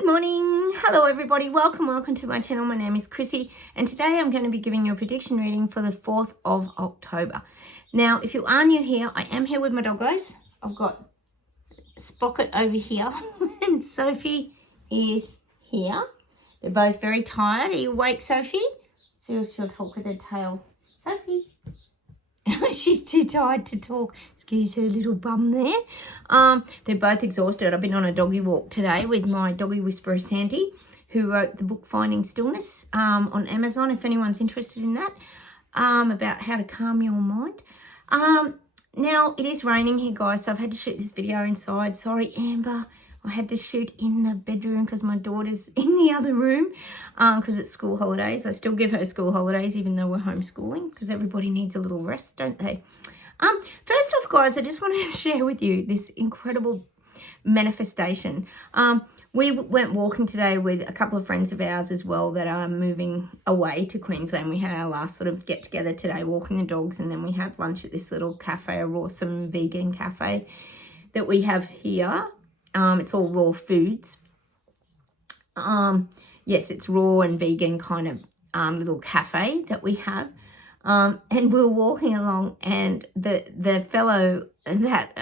Good morning. Hello everybody. Welcome to my channel. My name is Chrissy and today I'm going to be giving you a prediction reading for the 4th of October. Now, if you are new here, I am here with my doggos. I've got Spocket over here and Sophie is here. They're both very tired. Are you awake, Sophie? See if she'll talk with her tail. Sophie. She's too tired to talk. Excuse her little bum there. They're both exhausted. I've been on a doggy walk today with my doggy whisperer Sandy, who wrote the book Finding Stillness on Amazon, if anyone's interested in that, about how to calm your mind. Now, it is raining here, guys, so I've had to shoot this video inside. Sorry, Amber. I had to shoot in the bedroom because my daughter's in the other room because it's school holidays. I still give her school holidays even though we're homeschooling because everybody needs a little rest, don't they? First off, guys, I just wanted to share with you this incredible manifestation. We went walking today with a couple of friends of ours as well that are moving away to Queensland. We had our last sort of get together today walking the dogs, and then we had lunch at this little cafe, a awesome vegan cafe that we have here. It's all raw foods. Yes, it's raw and vegan kind of little cafe that we have. And we were walking along, and the fellow that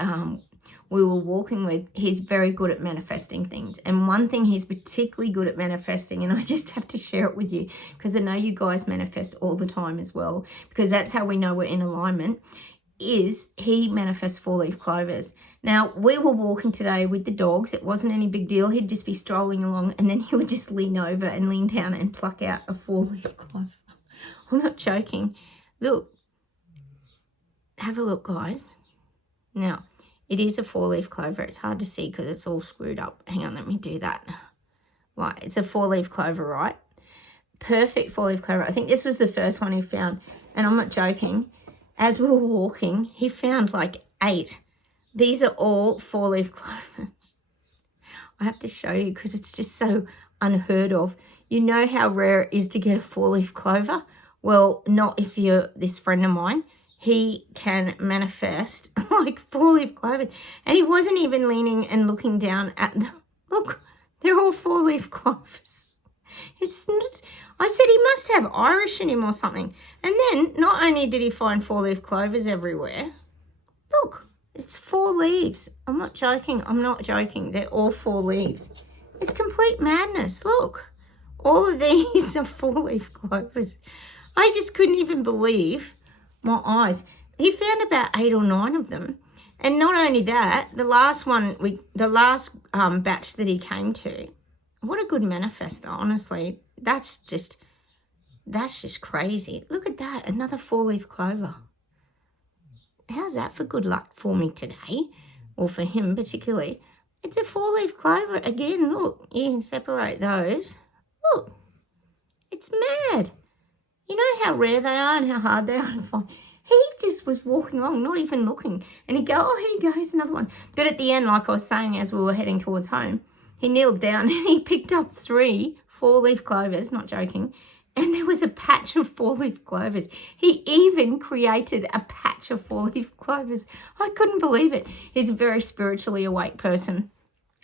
we were walking with, he's very good at manifesting things. And one thing he's particularly good at manifesting, and I just have to share it with you because I know you guys manifest all the time as well, because that's how we know we're in alignment, is he manifests 4-leaf clovers. Now, we were walking today with the dogs. It wasn't any big deal. He'd just be strolling along and then he would just lean over and lean down and pluck out a 4-leaf clover. I'm not joking. Look. Have a look, guys. Now, it is a 4-leaf clover. It's hard to see because it's all screwed up. Hang on, let me do that. Right, it's a 4-leaf clover, right? Perfect 4-leaf clover. I think this was the first one he found. And I'm not joking. As we were walking, he found like 8. These are all 4-leaf clovers. I have to show you because it's just so unheard of. You know how rare it is to get a 4-leaf clover? Well, not if you're this friend of mine. He can manifest like 4-leaf clovers. And he wasn't even leaning and looking down at them. Look, they're all 4-leaf clovers. It's not, I said he must have Irish in him or something. And then not only did he find 4-leaf clovers everywhere, look, it's 4 leaves. I'm not joking. I'm not joking. They're all 4 leaves. It's complete madness. Look, all of these are 4-leaf clovers. I just couldn't even believe my eyes. He found about 8 or 9 of them. And not only that, the last batch that he came to, what a good manifestor, honestly. That's just crazy. Look at that, another 4-leaf clover. How's that for good luck for me today? Or for him particularly. It's a 4-leaf clover. Again, look, you can separate those. Look, it's mad. You know how rare they are and how hard they are to find. He just was walking along, not even looking. And he'd go, oh, here goes another one. But at the end, like I was saying, as we were heading towards home, he kneeled down and he picked up 3 4-leaf clovers, not joking, and there was a patch of 4-leaf clovers. He even created a patch of 4-leaf clovers. I couldn't believe it. He's a very spiritually awake person,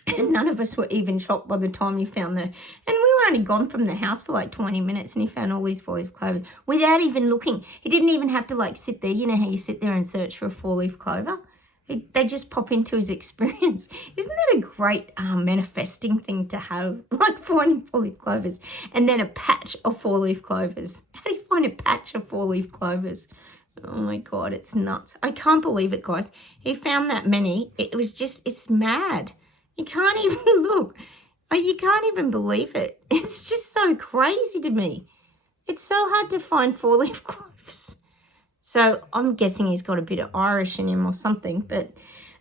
and none of us were even shocked by the time he found and we were only gone from the house for like 20 minutes and he found all these 4-leaf clovers without even looking. He didn't even have to like sit there. You know how you sit there and search for a 4-leaf clover? They just pop into his experience. Isn't that a great manifesting thing to have? Like finding 4-leaf clovers and then a patch of 4-leaf clovers. How do you find a patch of 4-leaf clovers? Oh my God, it's nuts. I can't believe it, guys. He found that many. It was just, it's mad. You can't even look. You can't even believe it. It's just so crazy to me. It's so hard to find 4-leaf clovers. So I'm guessing he's got a bit of Irish in him or something. But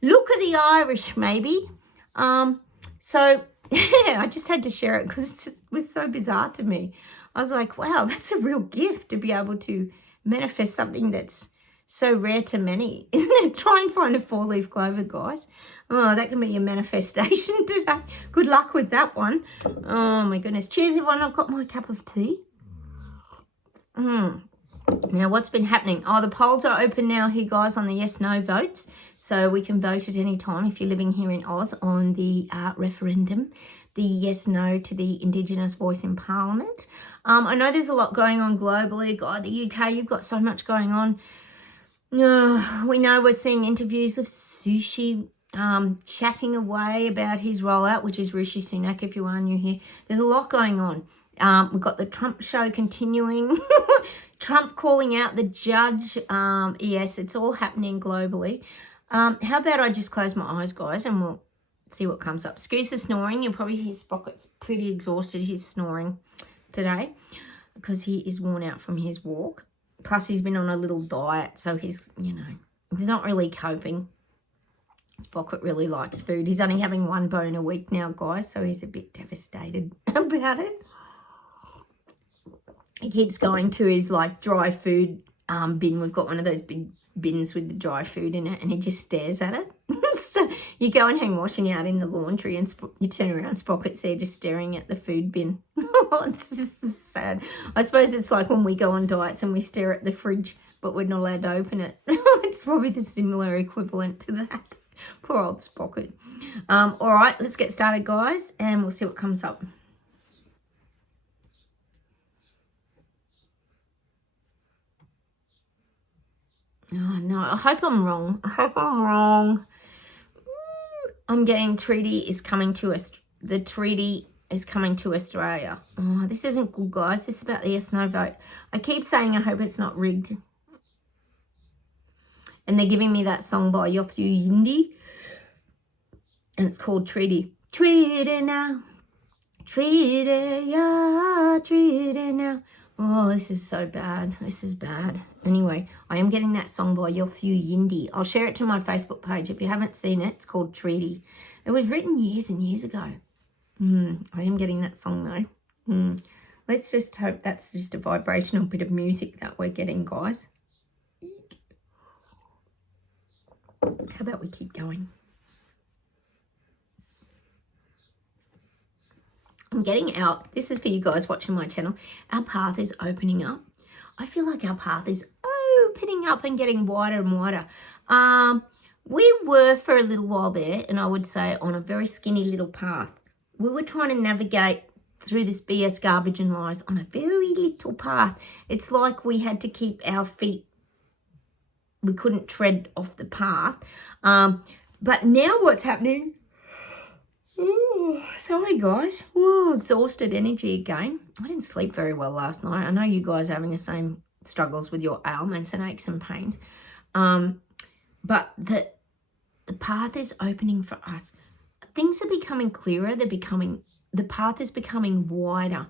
look at the Irish, maybe. So yeah, I just had to share it because it was so bizarre to me. I was like, wow, that's a real gift to be able to manifest something that's so rare to many, isn't it? Try and find a 4-leaf clover, guys. Oh, that can be your manifestation today. Good luck with that one. Oh, my goodness. Cheers, everyone. I've got my cup of tea. Now, what's been happening? Oh, the polls are open now here, guys, on the yes-no votes. So we can vote at any time if you're living here in Oz on the referendum. the yes, no to the Indigenous voice in Parliament. I know there's a lot going on globally. God, the UK, you've got so much going on. We know we're seeing interviews of Sushi chatting away about his rollout, which is Rishi Sunak, if you are new here. There's a lot going on. We've got the Trump show continuing. Trump calling out the judge. Yes, it's all happening globally. How about I just close my eyes, guys, and we'll see what comes up. Excuse the snoring. You'll probably hear Sprocket's pretty exhausted. He's snoring today because he is worn out from his walk. Plus, he's been on a little diet, so he's, he's not really coping. Sprocket really likes food. He's only having 1 bone a week now, guys, so he's a bit devastated about it. He keeps going to his, dry food bin. We've got one of those big bins with the dry food in it, and he just stares at it. So you go and hang washing out in the laundry, and you turn around, Sprocket's there just staring at the food bin. It's just sad. I suppose it's like when we go on diets and we stare at the fridge, but we're not allowed to open it. It's probably the similar equivalent to that. Poor old Sprocket. All right, let's get started, guys, and we'll see what comes up. Oh, no, I hope I'm wrong. I'm getting treaty is coming to us. The treaty is coming to Australia. Oh, this isn't good, guys. This is about the yes/no vote. I keep saying I hope it's not rigged. And they're giving me that song by Yothu Yindi. And it's called Treaty. Treaty now. Treaty, yeah, treaty now. Oh, this is so bad. This is bad. Anyway, I am getting that song by Yothu Yindi. I'll share it to my Facebook page. If you haven't seen it, it's called Treaty. It was written years and years ago. I am getting that song though. Let's just hope that's just a vibrational bit of music that we're getting, guys. How about we keep going? I'm getting out. This is for you guys watching my channel. Our path is opening up. I feel like our path is opening up and getting wider and wider. We were for a little while there, and I would say on a very skinny little path. We were trying to navigate through this BS garbage and lies on a very little path. It's like we had to keep our feet, we couldn't tread off the path. But now what's happening? Ooh, sorry guys. Ooh, exhausted energy again. I didn't sleep very well last night. I know you guys are having the same struggles with your ailments and aches and pains. But the path is opening for us. Things are becoming clearer. The path is becoming wider.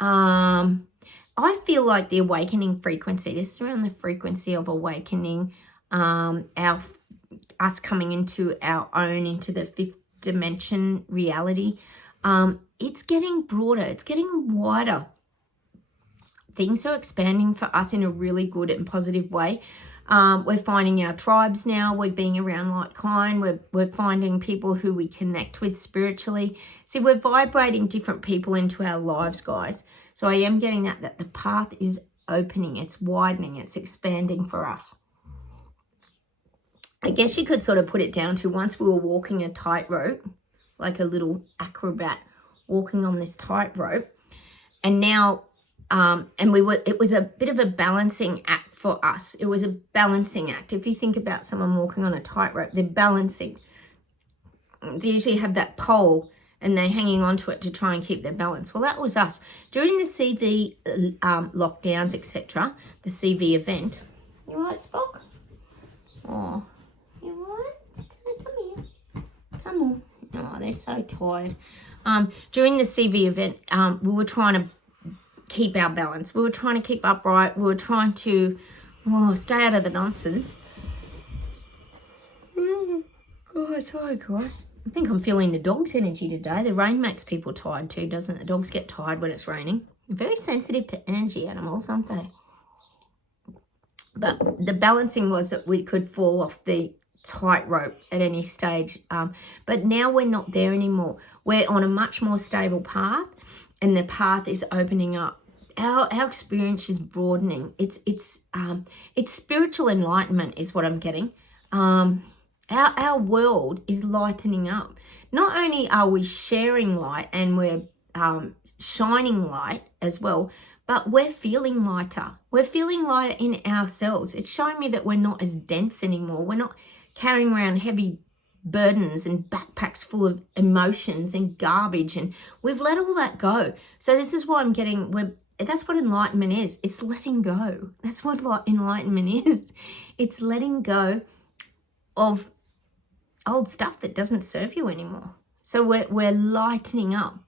I feel like the awakening frequency, this is around the frequency of awakening, us coming into our own, into the fifth dimension reality. It's getting broader. It's getting wider. Things are expanding for us in a really good and positive way. We're finding our tribes now. We're being around like kind. We're finding people who we connect with spiritually. See, we're vibrating different people into our lives, guys. So I am getting that the path is opening. It's widening. It's expanding for us. I guess you could sort of put it down to once we were walking a tightrope, like a little acrobat walking on this tightrope. And now, it was a bit of a balancing act for us. It was a balancing act. If you think about someone walking on a tightrope, they're balancing. They usually have that pole and they're hanging onto it to try and keep their balance. Well, that was us. During the CV lockdowns, etc., the CV event. You all right, Spock? Oh, you all right? Come here. Come on. Oh, they're so tired. During the CV event, we were trying to keep our balance. We were trying to keep upright. We were trying to stay out of the nonsense. Oh, sorry, guys. I think I'm feeling the dog's energy today. The rain makes people tired too, doesn't it? The dogs get tired when it's raining. They're very sensitive to energy animals, aren't they? But the balancing was that we could fall off the tightrope at any stage. But now we're not there anymore. We're on a much more stable path, and the path is opening up. Our experience is broadening. It's spiritual enlightenment is what I'm getting. Our world is lightening up. not only are we sharing light and we're shining light as well, but we're feeling lighter. We're feeling lighter in ourselves. It's showing me that we're not as dense anymore. We're not carrying around heavy burdens and backpacks full of emotions and garbage, and we've let all that go. So this is why I'm getting, that's what enlightenment is. It's letting go. That's what enlightenment is. It's letting go of old stuff that doesn't serve you anymore. So we're lightening up.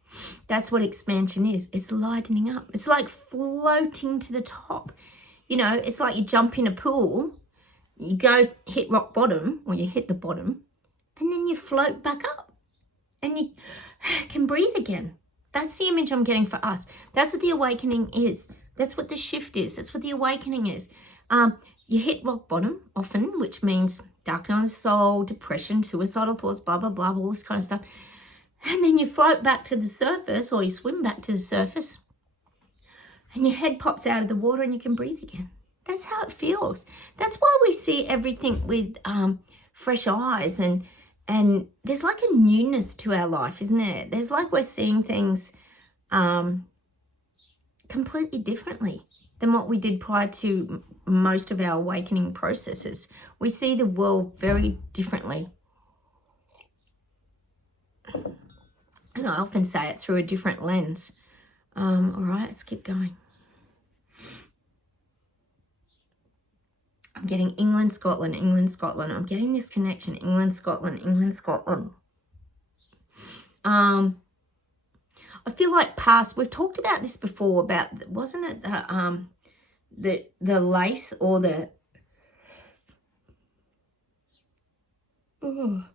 That's what expansion is. It's lightening up. It's like floating to the top. You know, it's like you jump in a pool, you go hit rock bottom, or you hit the bottom, and then you float back up and you can breathe again. That's the image I'm getting for us. That's what the awakening is. That's what the shift is. That's what the awakening is. You hit rock bottom often, which means darkening of the soul, depression, suicidal thoughts, blah, blah, blah, all this kind of stuff. And then you float back to the surface, or you swim back to the surface, and your head pops out of the water and you can breathe again. That's how it feels. That's why we see everything with fresh eyes, and there's like a newness to our life, isn't there? There's like we're seeing things completely differently than what we did prior to most of our awakening processes. We see the world very differently. And I often say it through a different lens. All right, let's keep going. I'm getting England, Scotland, England, Scotland. I'm getting this connection, England, Scotland, England, Scotland. I feel like we've talked about this before, about, wasn't it the lace or the,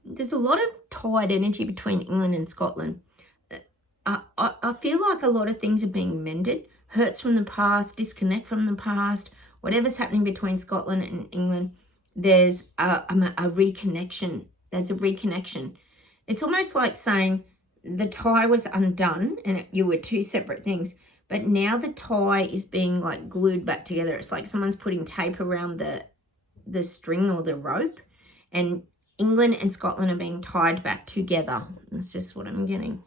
there's a lot of tied energy between England and Scotland. I feel like a lot of things are being mended, hurts from the past, disconnect from the past, whatever's happening between Scotland and England, there's a reconnection. There's a reconnection. It's almost like saying the tie was undone and you were two separate things, but now the tie is being like glued back together. It's like someone's putting tape around the string or the rope, and England and Scotland are being tied back together. That's just what I'm getting.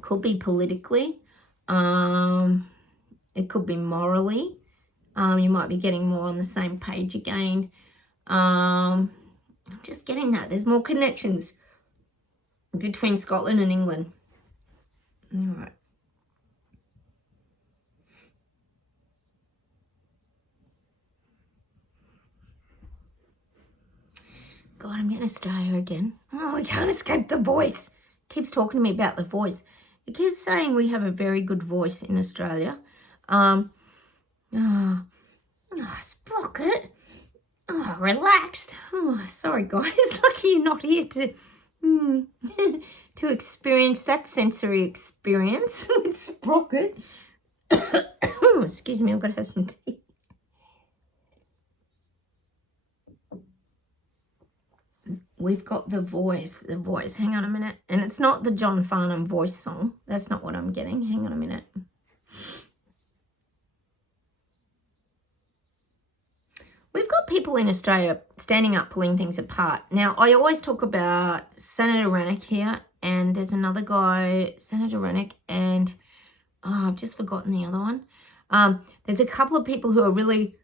Could be politically. It could be morally. You might be getting more on the same page again. I'm just getting that. There's more connections between Scotland and England. All right. God, I'm getting Australia again. Oh, we can't escape the voice. It keeps talking to me about the voice. It keeps saying we have a very good voice in Australia. Sprocket. Oh, relaxed. Oh, sorry, guys. Lucky you're not here to to experience that sensory experience with Sprocket. Excuse me, I've got to have some tea. We've got the voice. Hang on a minute. And it's not the John Farnham voice song. That's not what I'm getting. Hang on a minute. We've got people in Australia standing up, pulling things apart. Now, I always talk about Senator Rennick here, and there's another guy, Senator Rennick, and I've just forgotten the other one. There's a couple of people who are really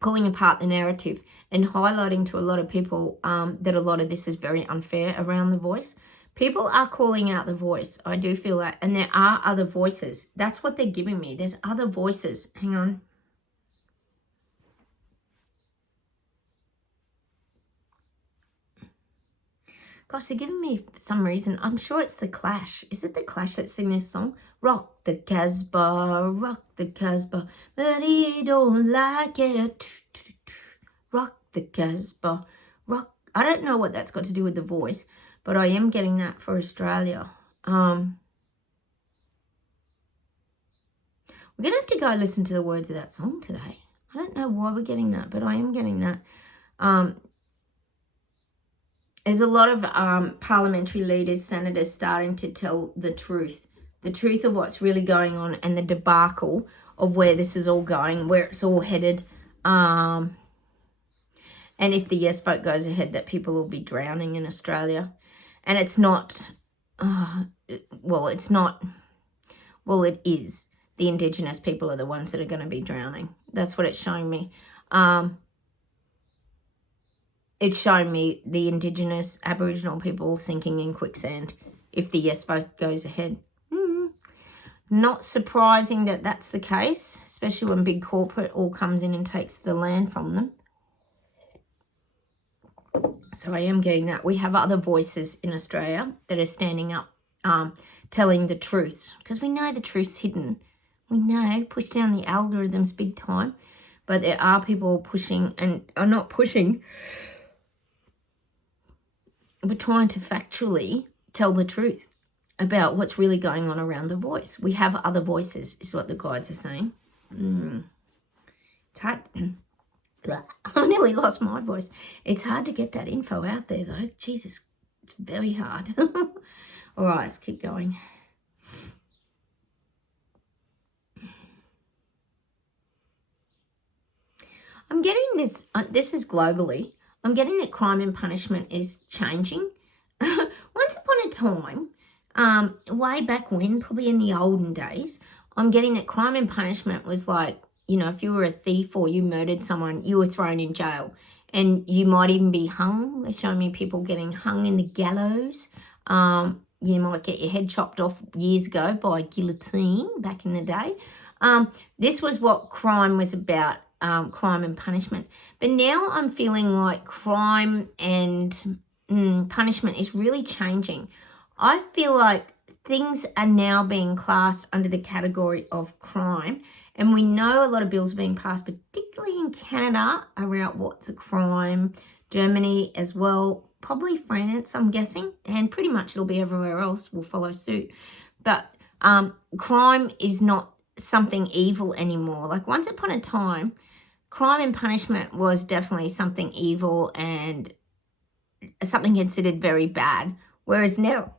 pulling apart the narrative and highlighting to a lot of people that a lot of this is very unfair around the voice. People are calling out the voice. I do feel that. And there are other voices. That's what they're giving me. There's other voices. Hang on. Gosh, they're giving me for some reason. I'm sure it's the Clash. Is it the Clash that sing this song? Rock the Casbah, but he don't like it. Rock the Casbah, rock. I don't know what that's got to do with the voice, but I am getting that for Australia. We're going to have to go listen to the words of that song today. I don't know why we're getting that, but I am getting that. There's a lot of parliamentary leaders, senators starting to tell the truth of what's really going on and the debacle of where this is all going, where it's all headed. And And if the yes vote goes ahead, that people will be drowning in Australia. And it's not, it's not, it is. The Indigenous people are the ones that are going to be drowning. That's what it's showing me. It's showing me the Indigenous Aboriginal people sinking in quicksand if the yes vote goes ahead. Not surprising that that's the case, especially when big corporate all comes in and takes the land from them. So I am getting that. We have other voices in Australia that are standing up, telling the truth, because we know the truth's hidden. We know, push down the algorithms big time, but there are people pushing and are not pushing, but trying to factually tell the truth about what's really going on around the voice. We have other voices, is what the guides are saying. It's hard. I nearly lost my voice. It's hard to get that info out there, though. Jesus, it's very hard. All right, let's keep going. I'm getting this, this is globally, I'm getting that crime and punishment is changing. Once upon a time, way back when, probably in the olden days, I'm getting that crime and punishment was like, you know, if you were a thief or you murdered someone, you were thrown in jail. And you might even be hung. They're showing me people getting hung in the gallows. You might get your head chopped off years ago by guillotine back in the day. This was what crime was about, crime and punishment. But now I'm feeling like crime and punishment is really changing. I feel like things are now being classed under the category of crime. And we know a lot of bills are being passed, particularly in Canada, around what's a crime. Germany as well, probably France, I'm guessing. And pretty much it'll be everywhere else will follow suit. But crime is not something evil anymore. Like once upon a time, crime and punishment was definitely something evil and something considered very bad. Whereas now,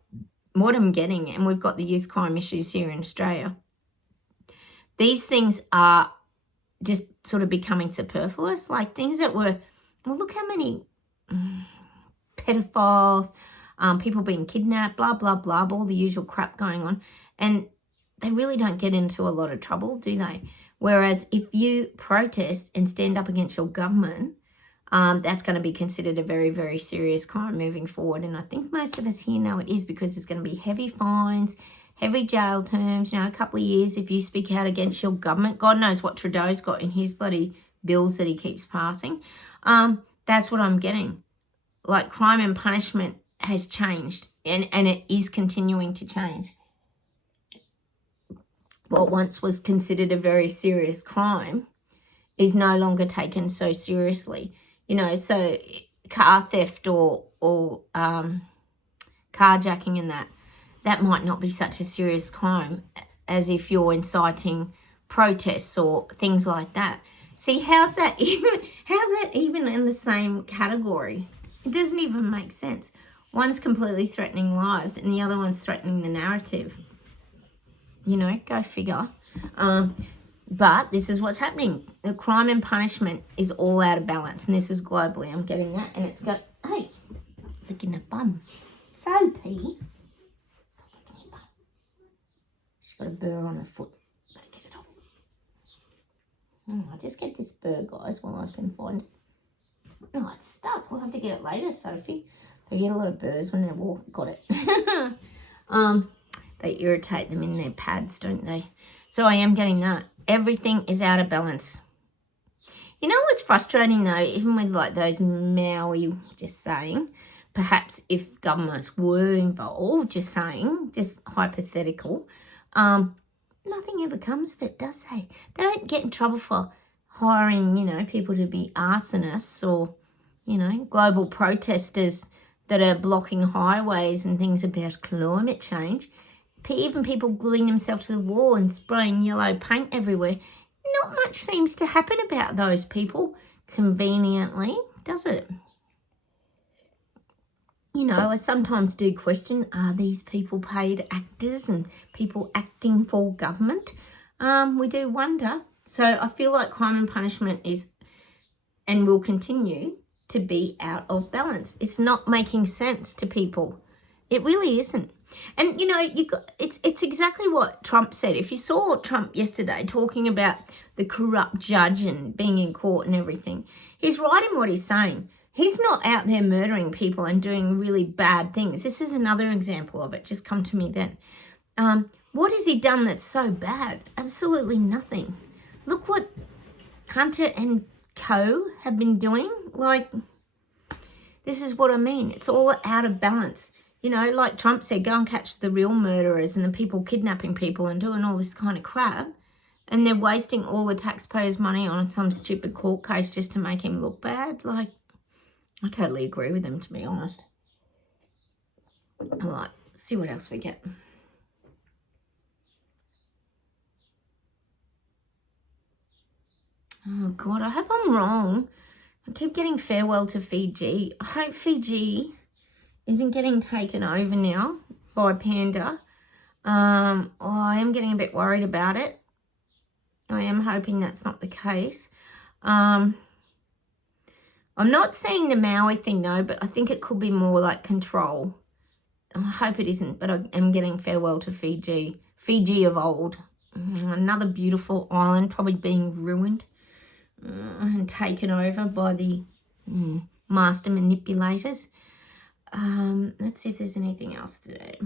what I'm getting, and we've got the youth crime issues here in Australia, these things are just sort of becoming superfluous. Like things that were, well, look how many pedophiles, people being kidnapped, blah, blah, blah, all the usual crap going on. And they really don't get into a lot of trouble, do they? Whereas if you protest and stand up against your government, that's going to be considered a very, very serious crime moving forward. And I think most of us here know it is, because there's going to be heavy fines, heavy jail terms, you know, a couple of years if you speak out against your government. God knows what Trudeau's got in his bloody bills that he keeps passing. That's what I'm getting. Like crime and punishment has changed, and it is continuing to change. What once was considered a very serious crime is no longer taken so seriously. You know, so car theft or carjacking and that might not be such a serious crime as if you're inciting protests or things like that. See, how's that even in the same category? It doesn't even make sense. One's completely threatening lives and the other one's threatening the narrative. You know, go figure. But this is what's happening. The crime and punishment is all out of balance. And this is globally. I'm getting that. And it's got, hey, licking a bum. Soapy. She's got a burr on her foot. Better get it off. I'll just get this burr, guys, while I can find it. Oh, it's stuck. We'll have to get it later, Sophie. They get a lot of burrs when they've all got it. They irritate them in their pads, don't they? So I am getting that. Everything is out of balance. You know what's frustrating though, even with like those Maui just saying, perhaps if governments were involved, just saying, just hypothetical, nothing ever comes of it, does they? They don't get in trouble for hiring, you know, people to be arsonists or, you know, global protesters that are blocking highways and things about climate change. Even people gluing themselves to the wall and spraying yellow paint everywhere. Not much seems to happen about those people, conveniently, does it? You know, I sometimes do question, are these people paid actors and people acting for government? We do wonder. So I feel like crime and punishment is and will continue to be out of balance. It's not making sense to people. It really isn't. And, you know, it's exactly what Trump said. If you saw Trump yesterday talking about the corrupt judge and being in court and everything, he's right in what he's saying. He's not out there murdering people and doing really bad things. This is another example of it. Just come to me then. What has he done that's so bad? Absolutely nothing. Look what Hunter and Co have been doing. Like, this is what I mean. It's all out of balance. You know, like Trump said, go and catch the real murderers and the people kidnapping people and doing all this kind of crap. And they're wasting all the taxpayers' money on some stupid court case just to make him look bad. Like, I totally agree with him, to be honest. All right, see what else we get. Oh, God, I hope I'm wrong. I keep getting farewell to Fiji. I hope Fiji isn't getting taken over now by Panda. I am getting a bit worried about it. I am hoping that's not the case. I'm not seeing the Maui thing though, but I think it could be more like control. I hope it isn't, but I am getting farewell to Fiji. Fiji of old. Another beautiful island probably being ruined and taken over by the master manipulators. Let's see if there's anything else today.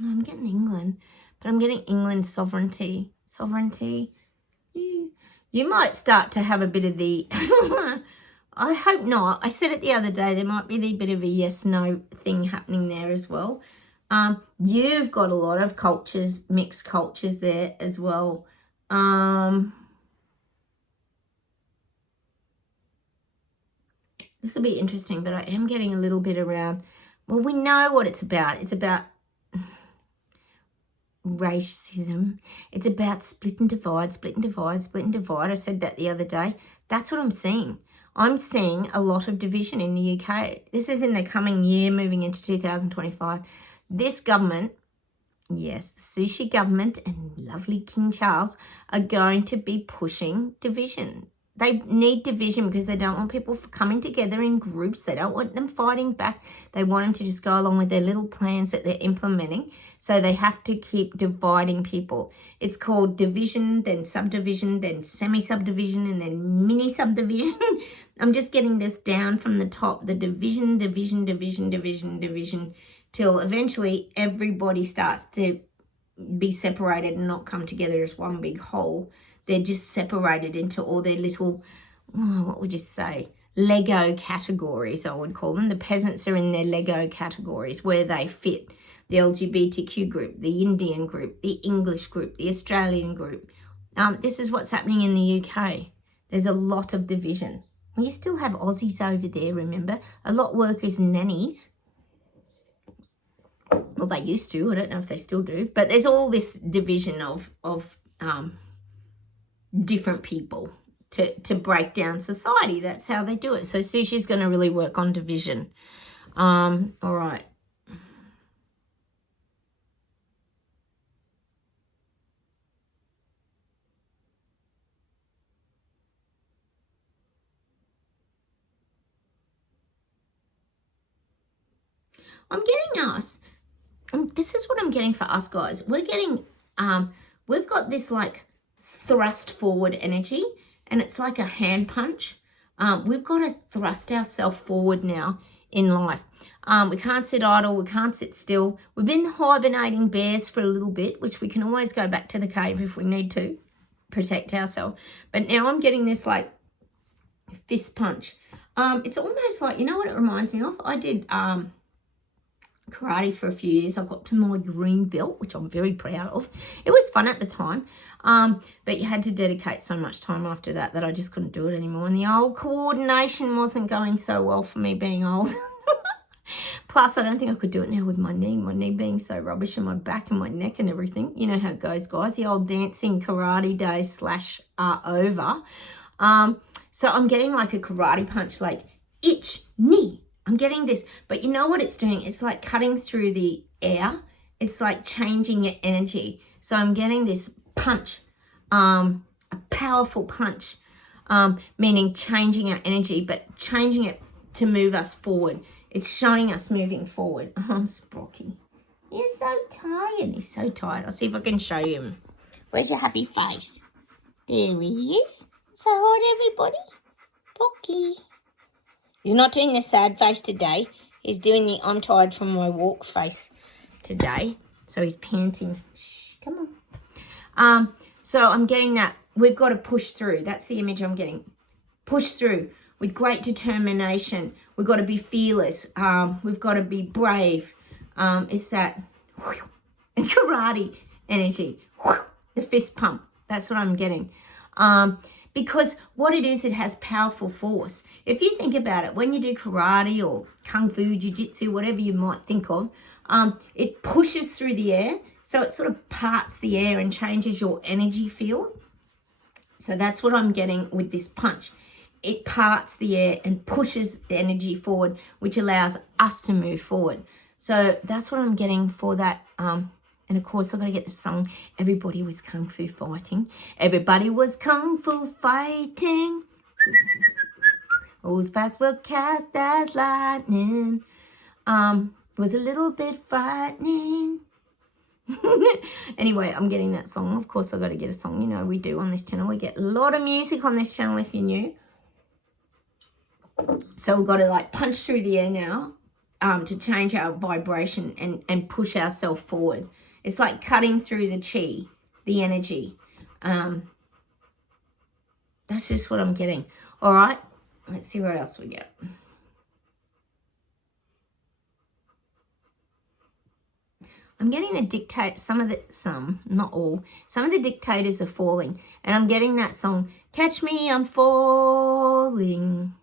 I'm getting England, but I'm getting England sovereignty. Sovereignty. You might start to have a bit of the... I hope not. I said it the other day. There might be a bit of a yes-no thing happening there as well. You've got a lot of cultures, mixed cultures there as well. This will be interesting, but I am getting a little bit around... Well, we know what it's about. It's about racism. It's about split and divide, split and divide, split and divide. I said that the other day. That's what I'm seeing. I'm seeing a lot of division in the UK. This is in the coming year, moving into 2025. This government, yes, the sushi government and lovely King Charles are going to be pushing division. They need division because they don't want people coming together in groups. They don't want them fighting back. They want them to just go along with their little plans that they're implementing. So they have to keep dividing people. It's called division, then subdivision, then semi-subdivision, and then mini-subdivision. I'm just getting this down from the top, the division, division, division, division, division, till eventually everybody starts to be separated and not come together as one big whole. They're just separated into all their little, what would you say, Lego categories, I would call them. The peasants are in their Lego categories where they fit. The LGBTQ group, the Indian group, the English group, the Australian group. This is what's happening in the UK. There's a lot of division. We still have Aussies over there, remember? A lot work as nannies. Well, they used to. I don't know if they still do. But there's all this division of different people to break down society. That's how they do it. So sushi's going to really work on division. All right. I'm getting us. This is what I'm getting for us, guys. We're getting, we've got this like thrust forward energy, and it's like a hand punch. We've got to thrust ourselves forward now in life. We can't sit idle. We can't sit still. We've been hibernating bears for a little bit, which we can always go back to the cave if we need to protect ourselves. But now I'm getting this like fist punch. It's almost like, you know what it reminds me of? I did karate for a few years. I got to my green belt, which I'm very proud of. It was fun at the time, but you had to dedicate so much time after that I just couldn't do it anymore. And the old coordination wasn't going so well for me being old. Plus, I don't think I could do it now with my knee being so rubbish, and my back and my neck and everything. You know how it goes, guys. The old dancing karate days / are over. So I'm getting like a karate punch, like itch, knee. I'm getting this, but you know what it's doing? It's like cutting through the air. It's like changing your energy. So I'm getting this punch, a powerful punch, meaning changing our energy, but changing it to move us forward. It's showing us moving forward. Oh, Sprocky. You're so tired. He's so tired. I'll see if I can show him. Where's your happy face? There he is. Say hi to everybody. Sprocky. He's not doing the sad face today. He's doing the I'm tired from my walk face today. So he's panting. Shh, come on. So I'm getting that. We've got to push through. That's the image I'm getting. Push through with great determination. We've got to be fearless. We've got to be brave. It's that karate energy. The fist pump. That's what I'm getting. Because what it is, it has powerful force. If you think about it, when you do karate or kung fu, jiu-jitsu, whatever you might think of, it pushes through the air. So it sort of parts the air and changes your energy field. So that's what I'm getting with this punch. It parts the air and pushes the energy forward, which allows us to move forward. So that's what I'm getting for that. And of course, I've got to get the song. Everybody was kung fu fighting. Everybody was kung fu fighting. Whose paths were cast as lightning. Was a little bit frightening. Anyway, I'm getting that song. Of course, I've got to get a song. You know, we do on this channel. We get a lot of music on this channel, if you knew. So we've got to like punch through the air now to change our vibration and push ourselves forward. It's like cutting through the chi, the energy. That's just what I'm getting. All right, let's see what else we get. I'm getting a dictate, not all, some of the dictators are falling. And I'm getting that song, Catch Me, I'm Falling.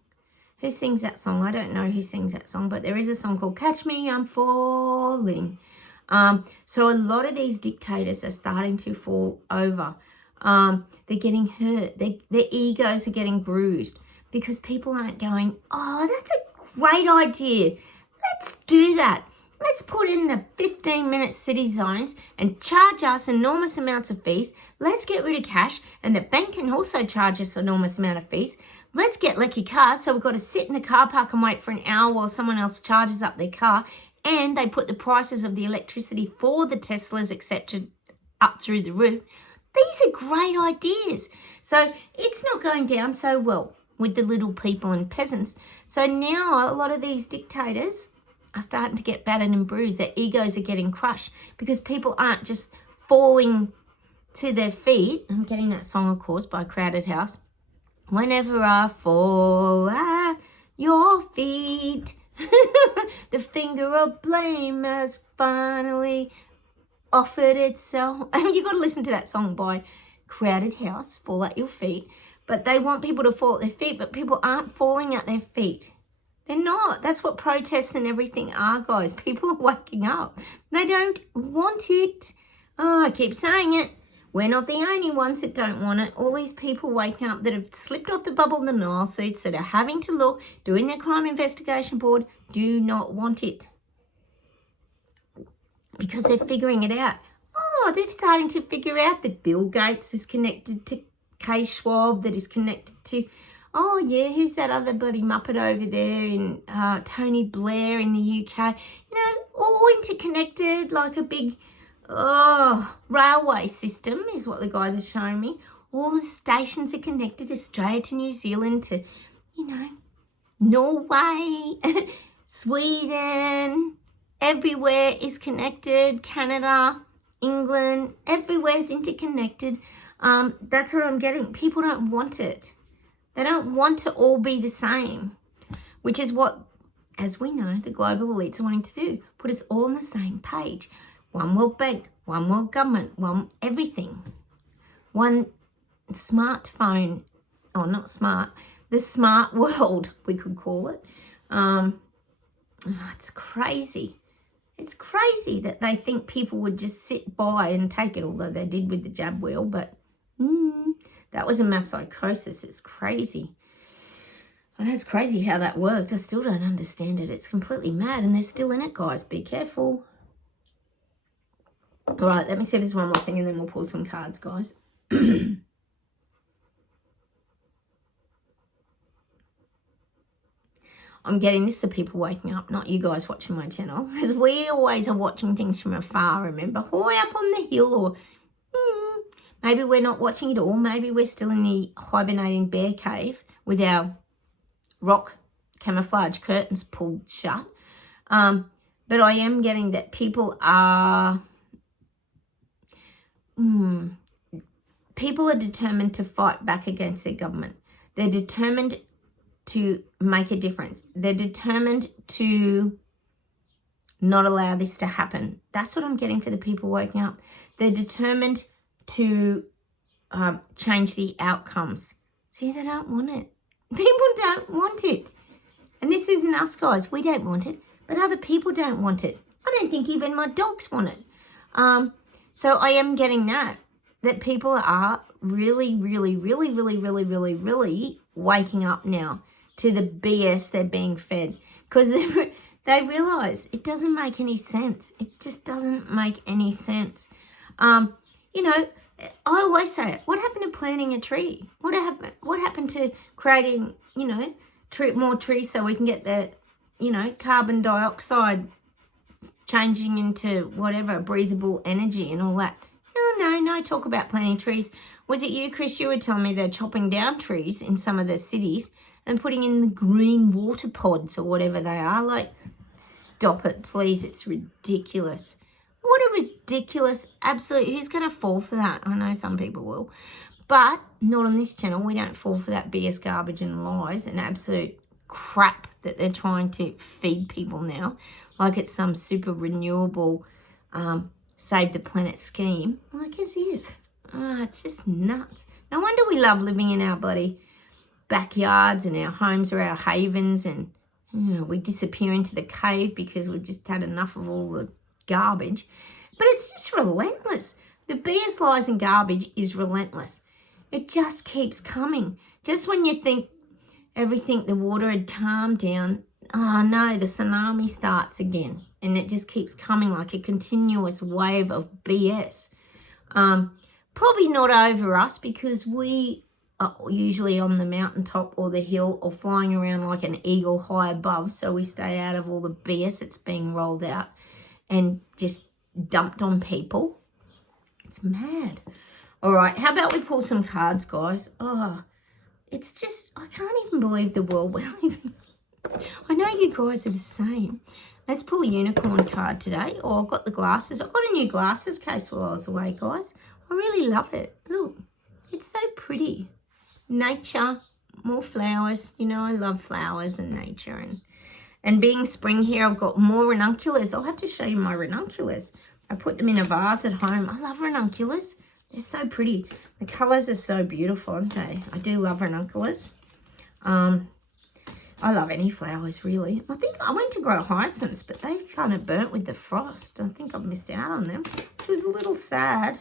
Who sings that song? I don't know who sings that song, but there is a song called Catch Me, I'm Falling. So a lot of these dictators are starting to fall over. They're getting hurt. Their egos are getting bruised because people aren't going, oh, that's a great idea. Let's do that. Let's put in the 15-minute city zones and charge us enormous amounts of fees. Let's get rid of cash, and the bank can also charge us enormous amount of fees. Let's get lucky cars, so we've got to sit in the car park and wait for an hour while someone else charges up their car, and they put the prices of the electricity for the Teslas, etc., up through the roof. These are great ideas. So it's not going down so well with the little people and peasants. So now a lot of these dictators are starting to get battered and bruised. Their egos are getting crushed because people aren't just falling to their feet. I'm getting that song, of course, by Crowded House. Whenever I fall at your feet, the finger of blame has finally offered itself. You've got to listen to that song by Crowded House, Fall at Your Feet. But they want people to fall at their feet, but people aren't falling at their feet. They're not. That's what protests and everything are, guys. People are waking up. They don't want it. Oh, I keep saying it. We're not the only ones that don't want it. All these people waking up that have slipped off the bubble denial suits, that are having to look, doing their crime investigation board, do not want it. Because they're figuring it out. Oh, they're starting to figure out that Bill Gates is connected to Kay Schwab, that is connected to... Oh, yeah, who's that other bloody muppet over there in Tony Blair in the UK? You know, all interconnected like a big railway system is what the guys are showing me. All the stations are connected, Australia to New Zealand to, you know, Norway, Sweden, everywhere is connected, Canada, England, everywhere's interconnected. That's what I'm getting. People don't want it. They don't want to all be the same, which is what, as we know, the global elites are wanting to do. Put us all on the same page. One world bank, one world government, one everything. One smartphone, or not smart, the smart world, we could call it. It's crazy. It's crazy that they think people would just sit by and take it, although they did with the jab wheel, but... that was a mass psychosis. It's crazy. Well, that's crazy how that works. I still don't understand it. It's completely mad, and they're still in it, guys. Be careful. All right, let me see if there's one more thing and then we'll pull some cards, guys. I'm getting this to people waking up, not you guys watching my channel. Because we always are watching things from afar, remember? High up on the hill, or maybe we're not watching it all. Maybe we're still in the hibernating bear cave with our rock camouflage curtains pulled shut. But I am getting that people are... people are determined to fight back against their government. They're determined to make a difference. They're determined to not allow this to happen. That's what I'm getting for the people waking up. They're determined to change the outcomes. See, they don't want it. People don't want it. And this isn't us, guys. We don't want it. But other people don't want it. I don't think even my dogs want it. So I am getting that people are really, really, really, really, really, really, really waking up now to the BS they're being fed. Because they realise it doesn't make any sense. It just doesn't make any sense. You know, I always say it. What happened to planting a tree? What happened to creating, you know, more trees so we can get the, you know, carbon dioxide changing into whatever, breathable energy and all that? No talk about planting trees. Was it you, Chris? You were telling me they're chopping down trees in some of the cities and putting in the green water pods or whatever they are. Like, stop it, please. It's ridiculous. What a ridiculous, absolute... Who's going to fall for that? I know some people will. But not on this channel. We don't fall for that BS garbage and lies and absolute crap that they're trying to feed people now. Like it's some super renewable... save the planet scheme, like as if. It's just nuts. No wonder we love living in our bloody backyards and our homes are our havens, and you know, we disappear into the cave because we've just had enough of all the garbage. But it's just relentless. The BS, lies and garbage is relentless. It just keeps coming. Just when you think everything, the water had calmed down, oh no, the tsunami starts again. And it just keeps coming like a continuous wave of BS. Probably not over us because we are usually on the mountaintop or the hill or flying around like an eagle high above. So we stay out of all the BS that's being rolled out and just dumped on people. It's mad. All right, how about we pull some cards, guys? Oh, it's just, I can't even believe the world we're living in. I know you guys are the same. Let's pull a unicorn card today. Oh, I've got the glasses. I've got a new glasses case while I was away, guys. I really love it. Look, it's so pretty. Nature, more flowers. You know, I love flowers and nature. And being spring here, I've got more ranunculus. I'll have to show you my ranunculus. I put them in a vase at home. I love ranunculus. They're so pretty. The colours are so beautiful, aren't they? I do love ranunculus. I love any flowers, really. I think I went to grow hyacinths, but they kind of burnt with the frost. I think I've missed out on them, which was a little sad.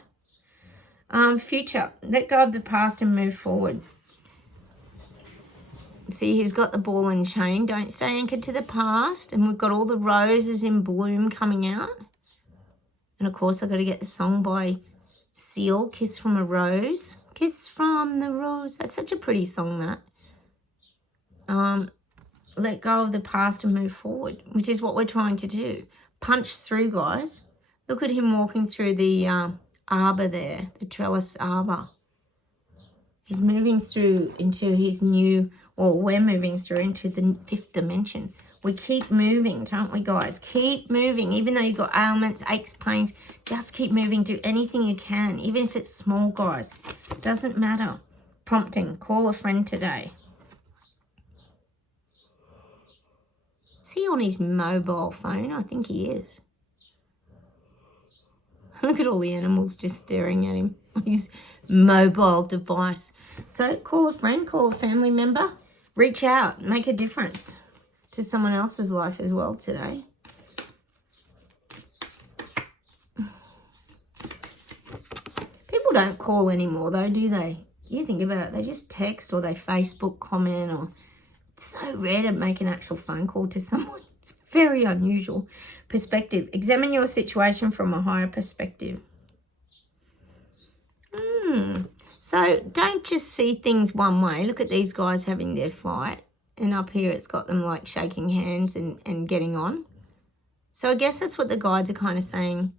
Future. Let go of the past and move forward. See, he's got the ball and chain. Don't stay anchored to the past. And we've got all the roses in bloom coming out. And, of course, I've got to get the song by Seal, Kiss from a Rose. Kiss from the Rose. That's such a pretty song, that. Let go of the past and move forward, which is what we're trying to do. Punch through, guys. Look at him walking through the arbor there, the trellis arbor. He's moving through into his new, or we're moving through into the fifth dimension. We keep moving, don't we, guys? Keep moving. Even though you've got ailments, aches, pains, just keep moving. Do anything you can, even if it's small, guys. Doesn't matter. Prompting. Call a friend today. Is he on his mobile phone? I think he is. Look at all the animals just staring at him on his mobile device. So call a friend, call a family member, reach out, make a difference to someone else's life as well today. People don't call anymore though, do they? You think about it, they just text or they Facebook comment, or it's so rare to make an actual phone call to someone. It's very unusual. Perspective. Examine your situation from a higher perspective. So don't just see things one way. Look at these guys having their fight. And up here it's got them like shaking hands and getting on. So I guess that's what the guides are kind of saying.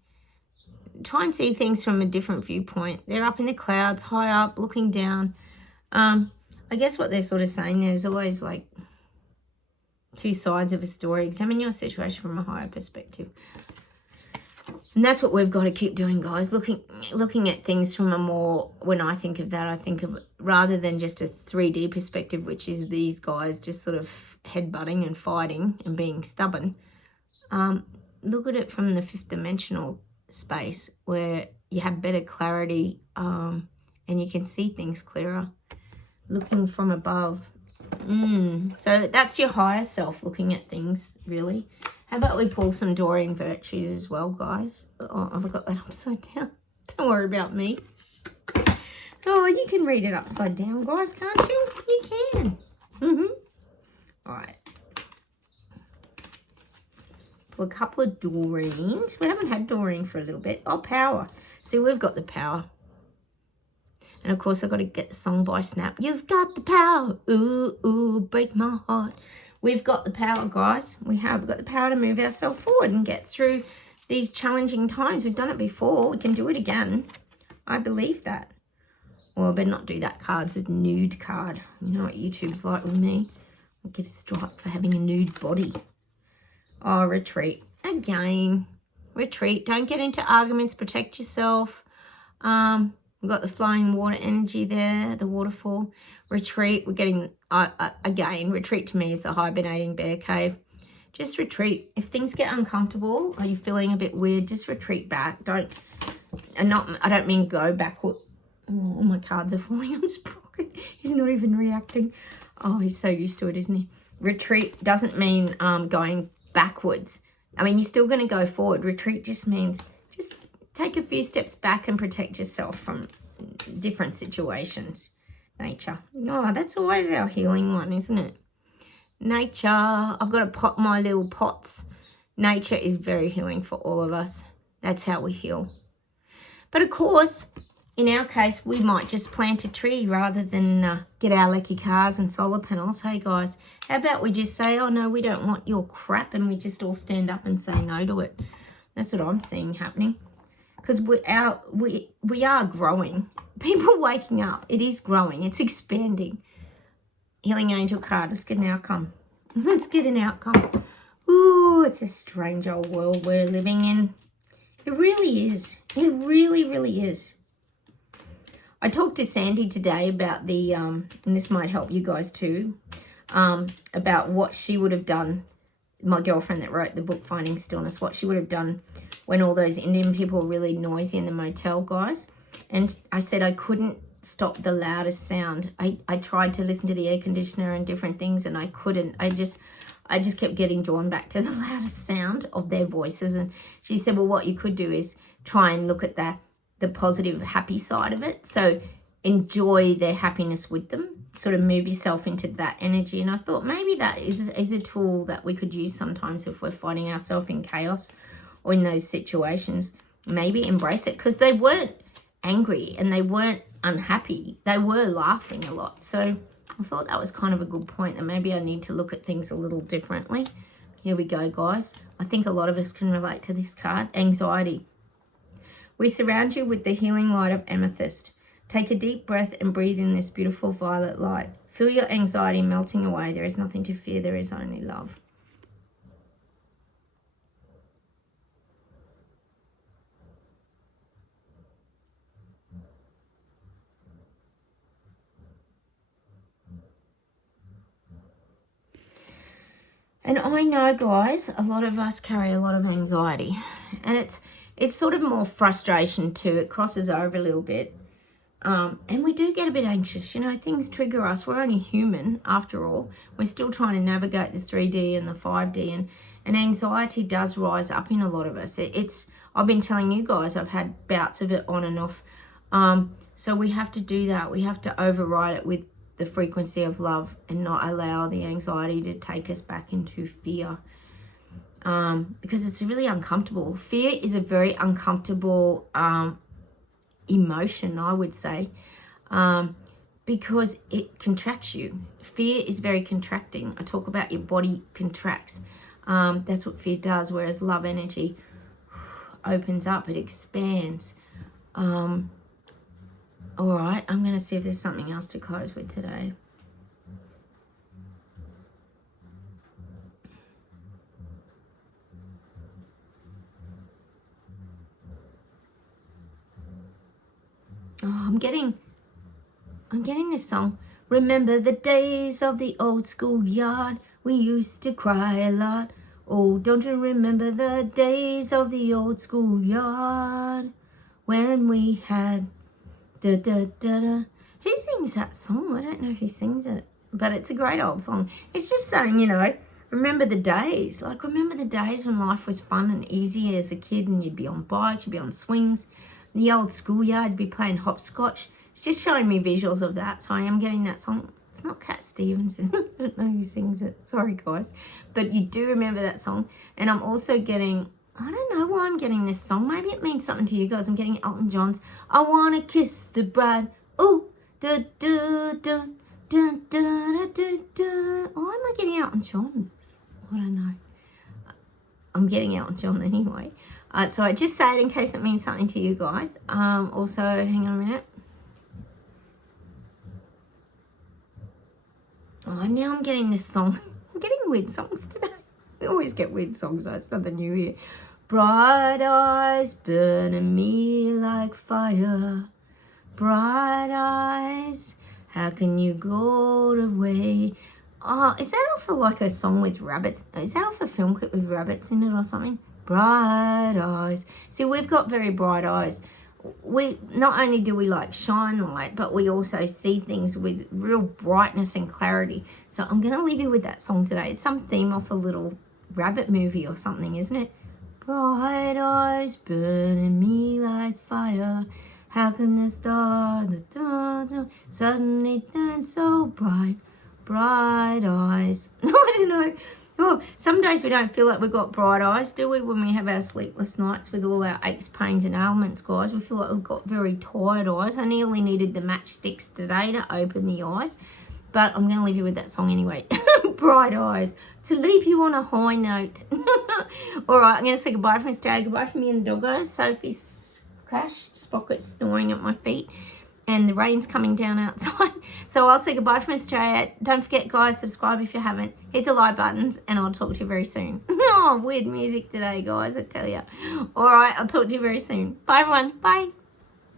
Try and see things from a different viewpoint. They're up in the clouds, high up, looking down. I guess what they're sort of saying, there's always like two sides of a story. Examine your situation from a higher perspective. And that's what we've got to keep doing, guys. Looking at things from a more, when I think of that, I think of rather than just a 3D perspective, which is these guys just sort of headbutting and fighting and being stubborn. Look at it from the fifth dimensional space where you have better clarity and you can see things clearer. Looking from above. So that's your higher self looking at things, really. How about we pull some Doreen virtues as well, guys? Oh, I've got that upside down. Don't worry about me. Oh, you can read it upside down, guys, can't you? You can. All right. Pull a couple of Doreens. We haven't had Doreen for a little bit. Oh, power. See, we've got the power. And, of course, I've got to get the song by Snap. You've got the power. Ooh, ooh, break my heart. We've got the power, guys. We have got the power to move ourselves forward and get through these challenging times. We've done it before. We can do it again. I believe that. Well, I better not do that card. It's a nude card. You know what YouTube's like with me. I'll get a strike for having a nude body. Oh, retreat. Again. Retreat. Don't get into arguments. Protect yourself. We've got the flowing water energy there, the waterfall. Retreat, we're getting, again, retreat to me is the hibernating bear cave. Just retreat. If things get uncomfortable, are you feeling a bit weird, just retreat back. I don't mean go backward. Oh, my cards are falling on Sprocket. He's not even reacting. Oh, he's so used to it, isn't he? Retreat doesn't mean going backwards. I mean, you're still going to go forward. Retreat just means just take a few steps back and protect yourself from different situations. Nature. Oh, that's always our healing one, isn't it? Nature. I've got to pot my little pots. Nature is very healing for all of us. That's how we heal. But of course, in our case, we might just plant a tree rather than get our lecky cars and solar panels. Hey, guys, how about we just say, oh, no, we don't want your crap, and we just all stand up and say no to it. That's what I'm seeing happening. Because we are growing. People waking up. It is growing. It's expanding. Healing angel card. Let's get an outcome. Let's get an outcome. Ooh, it's a strange old world we're living in. It really is. It really, really is. I talked to Sandy today about the, and this might help you guys too, about what she would have done, my girlfriend that wrote the book Finding Stillness, what she would have done when all those Indian people were really noisy in the motel, guys. And I said I couldn't stop the loudest sound. I tried to listen to the air conditioner and different things, and I couldn't. I just kept getting drawn back to the loudest sound of their voices. And she said, well, what you could do is try and look at the positive, happy side of it. So enjoy their happiness with them. Sort of move yourself into that energy. And I thought maybe that is a tool that we could use sometimes if we're finding ourselves in chaos or in those situations. Maybe embrace it, because they weren't angry and they weren't unhappy. They were laughing a lot. So I thought that was kind of a good point, that maybe I need to look at things a little differently. Here we go, guys. I think a lot of us can relate to this card. Anxiety. We surround you with the healing light of amethyst. Take a deep breath and breathe in this beautiful violet light. Feel your anxiety melting away. There is nothing to fear. There is only love. And I know, guys, a lot of us carry a lot of anxiety. And it's sort of more frustration too. It crosses over a little bit. And we do get a bit anxious. You know, things trigger us. We're only human, after all. We're still trying to navigate the 3D and the 5D. And anxiety does rise up in a lot of us. I've been telling you guys, I've had bouts of it on and off. So we have to do that. We have to override it with the frequency of love and not allow the anxiety to take us back into fear. because it's really uncomfortable. Fear is a very uncomfortable emotion, I would say, because it contracts you. Fear is very contracting. I talk about your body contracts. That's what fear does, whereas love energy opens up, it expands. All right, I'm going to see if there's something else to close with today. Oh, I'm getting this song. Remember the days of the old schoolyard? We used to cry a lot. Oh, don't you remember the days of the old schoolyard when we had da da da da. Who sings that song? I don't know who sings it, but it's a great old song. It's just saying, you know, remember the days. Like, remember the days when life was fun and easy as a kid, and you'd be on bikes, you'd be on swings, the old schoolyard, you'd be playing hopscotch. It's just showing me visuals of that, so I am getting that song. It's not Cat Stevens. I don't know who sings it. Sorry, guys. But you do remember that song. And I'm also getting, I don't know why I'm getting this song. Maybe it means something to you guys. I'm getting Elton John's I Want to Kiss the Bride. Ooh, da da da da da da da da. Why am I getting Elton John? I don't know. I'm getting Elton John anyway. So I just say it in case it means something to you guys. Also, hang on a minute. Oh, now I'm getting this song. I'm getting weird songs today. We always get weird songs, so it's nothing new here. Bright eyes burning me like fire. Bright eyes, how can you go away? Oh, is that off of like a song with rabbits? Is that off a film clip with rabbits in it or something? Bright eyes. See, we've got very bright eyes. We not only do we like shine light, but we also see things with real brightness and clarity. So I'm going to leave you with that song today. It's some theme off a little rabbit movie or something, isn't it? Bright eyes burning me like fire. How can the stars suddenly turn so bright? Bright eyes. I don't know. Oh, some days we don't feel like we've got bright eyes, do we? When we have our sleepless nights with all our aches, pains and ailments, guys, we feel like we've got very tired eyes. I nearly needed the matchsticks today to open the eyes, but I'm going to leave you with that song anyway. Bright eyes, to leave you on a high note. All right, I'm going to say goodbye from Australia. Goodbye from me and the doggos. Sophie's crashed, Sprocket's snoring at my feet, and the rain's coming down outside. So I'll say goodbye from Australia. Don't forget, guys, subscribe if you haven't. Hit the like buttons, and I'll talk to you very soon. Oh, weird music today, guys, I tell you. All right, I'll talk to you very soon. Bye, everyone. Bye.